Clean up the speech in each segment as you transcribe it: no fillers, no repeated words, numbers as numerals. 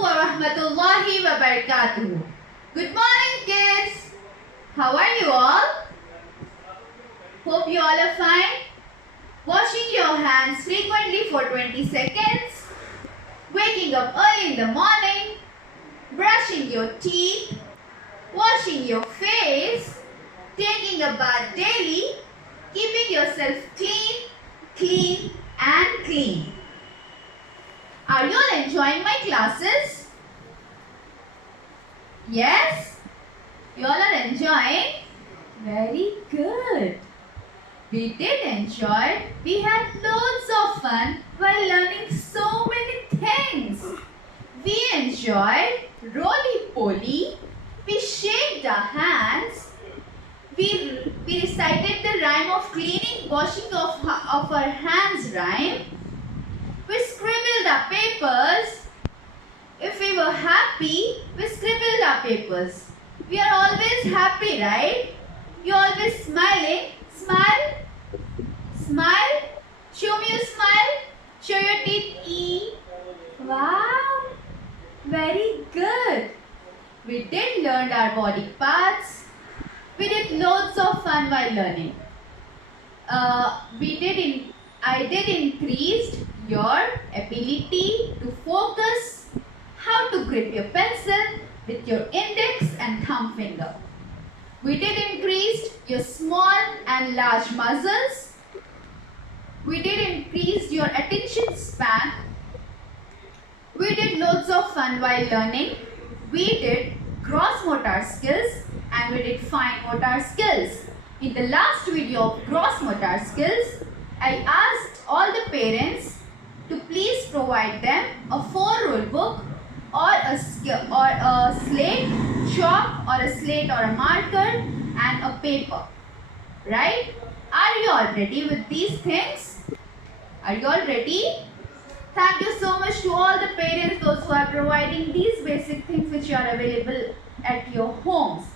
wa rahmatullahi wa barakatuh. Good morning, kids. How are you all? Hope you all are fine. Washing your hands frequently for 20 seconds. Waking up early in the morning. Brushing your teeth. Washing your face. Taking a bath daily. Keeping yourself clean and clean. Are you all enjoying my classes? Yes? You all are enjoying? Very good. We did enjoy. We had loads of fun while learning so many things. We enjoyed roly-poly. We shaked our hands. We recited the rhyme of cleaning, washing of our hands rhyme. We scribbled our papers. If we were happy, we scribbled our papers. We are always happy, right? You're always smiling. Smile. Smile. Show me your smile. Show your teeth. E. Wow. Very good. We did learn our body parts. We did loads of fun while learning. I did increased your ability to focus, how to grip your pencil with your index and thumb finger. We did increased your small and large muscles. We did increase your attention span. We did loads of fun while learning. We did gross motor skills and we did fine motor skills. In the last video of gross motor skills, I asked all the parents to please provide them a 4-rule book or a slate, chalk or a slate or a marker and a paper. Right? Are you all ready with these things? Are you all ready? Thank you so much to all the parents, those who are providing these basic things which are available at your homes.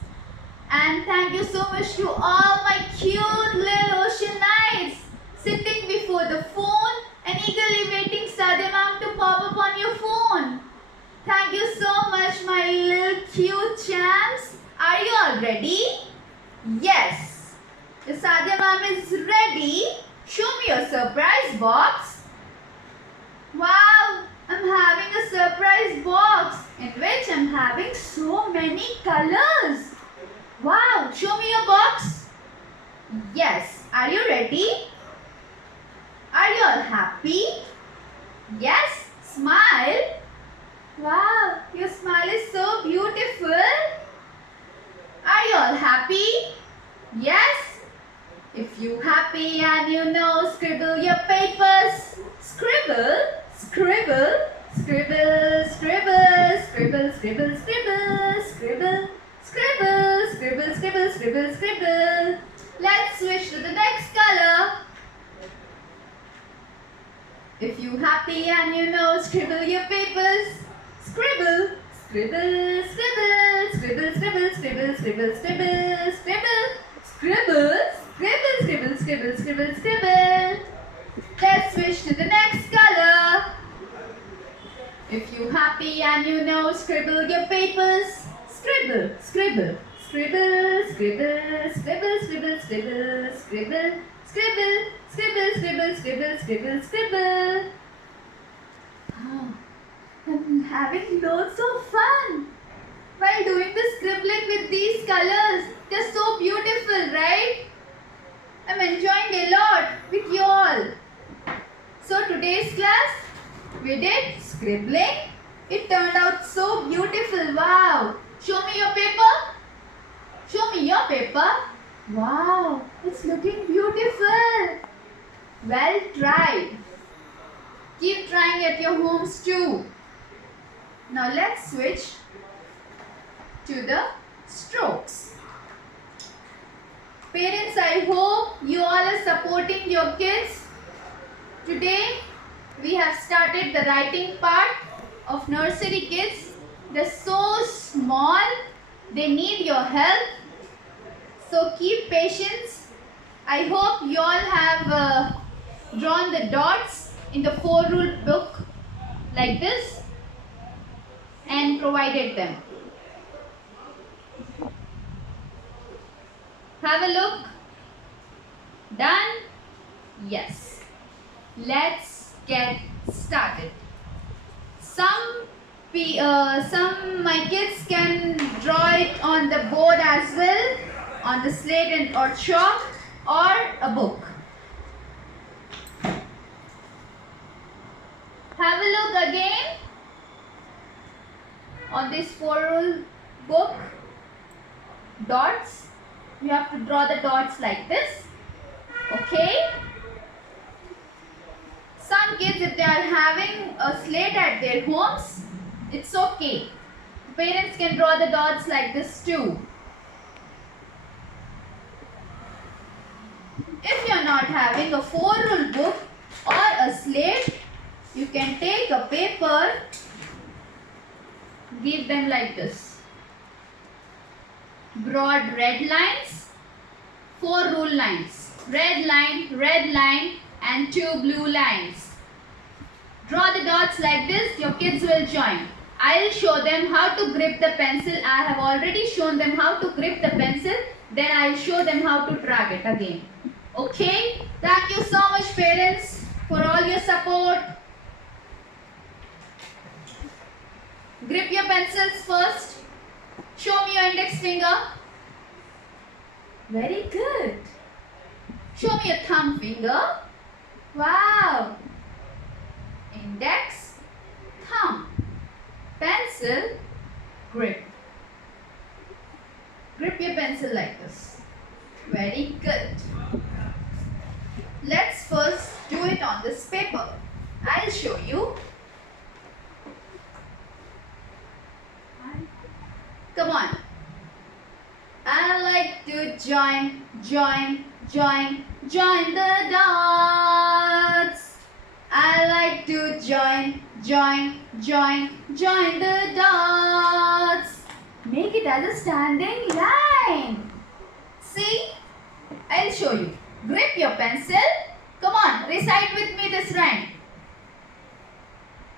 And thank you so much to all my cute little oceanites sitting before the phone and eagerly waiting Sadia ma'am to pop up on your phone. Thank you so much, my little cute champs. Are you all ready? Yes. The Sadia ma'am is ready. Show me your surprise box. Wow, I'm having a surprise box in which I'm having so many colors. Wow, show me your box. Yes, are you ready? Are you all happy? Yes, smile. Wow, your smile is so beautiful. Are you all happy? Yes. If you happy and you know, scribble your papers. Scribble, scribble, scribble, scribble, scribble, scribble, scribble, scribble, scribble, scribble, scribble, scribble, scribble. Let's switch to the next color. If you happy and you know, scribble your papers. Scribble, scribble, scribble, scribble, scribble, scribble, scribble, scribble, scribble, scribble, scribble, scribble, scribble, scribble, scribble. Let's switch to the next color. If you happy and you know, scribble your papers. Scribble, scribble, scribble, scribble, scribble, scribble, scribble, scribble, scribble, scribble, scribble, scribble, scribble, scribble. Oh, I'm having loads of fun while doing the scribbling with these colors. They're so beautiful, right? I'm enjoying a lot with you all. So today's class, we did scribbling. It turned out so beautiful. Wow. Show me your paper. Show me your paper. Wow. It's looking beautiful. Well tried. Keep trying at your homes too. Now let's switch to the strokes. Parents, I hope you all are supporting your kids. Today we have started the writing part of nursery kids. They're so small, they need your help. So keep patience. I hope you all have drawn the dots in the 4-rule book like this. provided them. Have a look. Done? Yes. Let's get started. Some my kids can draw it on the board as well, on the slate or chalk or a book. Have a look again on this 4-rule book. Dots. You have to draw the dots like this. Okay. Some kids, if they are having a slate at their homes, it's okay. Parents can draw the dots like this too. If you are not having a 4-rule book or a slate, you can take a paper, give them like this. Broad red lines, 4 rule lines. Red line and 2 blue lines. Draw the dots like this, your kids will join. I'll show them how to grip the pencil. I have already shown them how to grip the pencil. Then I'll show them how to drag it again. Okay? Thank you so much, parents, for all your support. Grip your pencils first. Show me your index finger. Very good. Show me your thumb finger. Wow. Index, thumb, pencil, grip. Grip your pencil like this. Very good. Let's first do it on this paper. I'll show you. Come on. I like to join the dots. I like to join the dots. Make it as a standing line. See? I'll show you. Grip your pencil. Come on, recite with me this rhyme.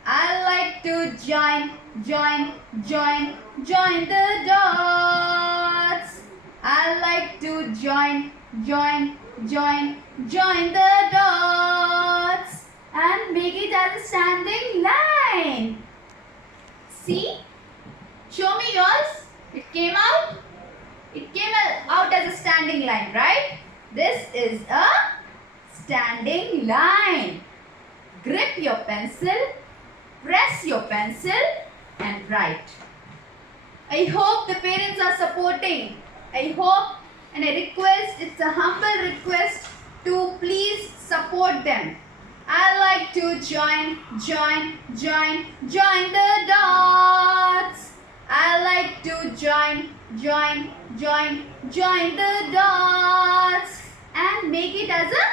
I like to join the dots. I like to join the dots and make it as a standing line. See? Show me yours. It came out. It came out as a standing line, right? This is a standing line. Grip your pencil, press your pencil and write. I hope the parents are supporting. I hope and I request, it's a humble request to please support them. I like to join the dots. I like to join the dots and make it as a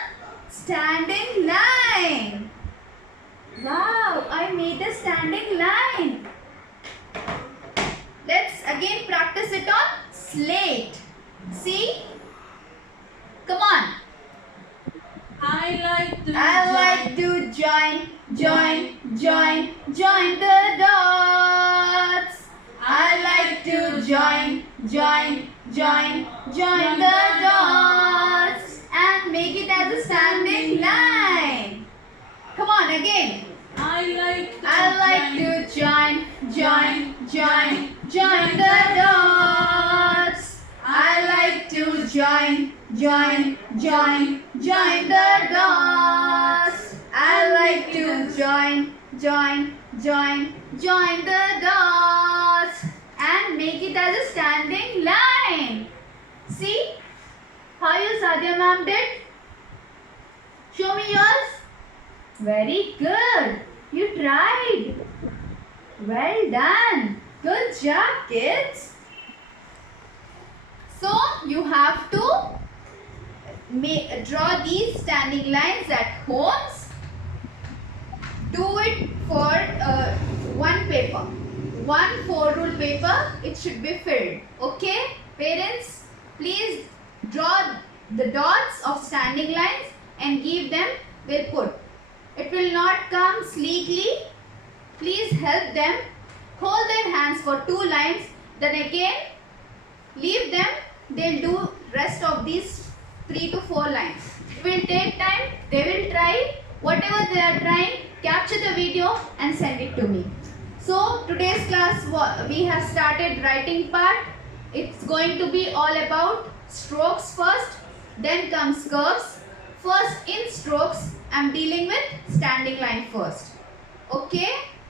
standing line. Wow, I made a standing line. Let's again practice it on slate. See? Come on. I like to join the dots. I like to join the dots and make it as a standing line. Come on again. I like to join the dots. I like to join the dots. I like to join the dots and make it as a standing line. See how you Sadia ma'am did? Show me yours. Very good. You tried. Well done. Good job, kids. So you have to draw these standing lines at homes. Do it for one paper. One 4-rule paper, it should be filled. Okay? Parents, please draw the dots of standing lines and give them their put. It will not come sleekly. Please help them hold their hands for 2 lines, then again leave them. They'll do rest of these 3 to 4 lines. It will take time. They will try. Whatever they are trying, capture the video and send it to me. So today's class we have started writing part. It's going to be all about strokes first, then comes curves. First in strokes, I'm dealing with standing line first. Okay?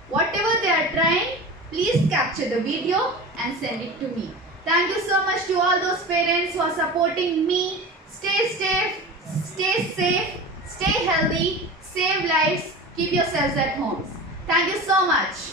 Whatever they are trying, please capture the video and send it to me. Thank you so much to all those parents who are supporting me. Stay safe, stay healthy, save lives, keep yourselves at home. Thank you so much.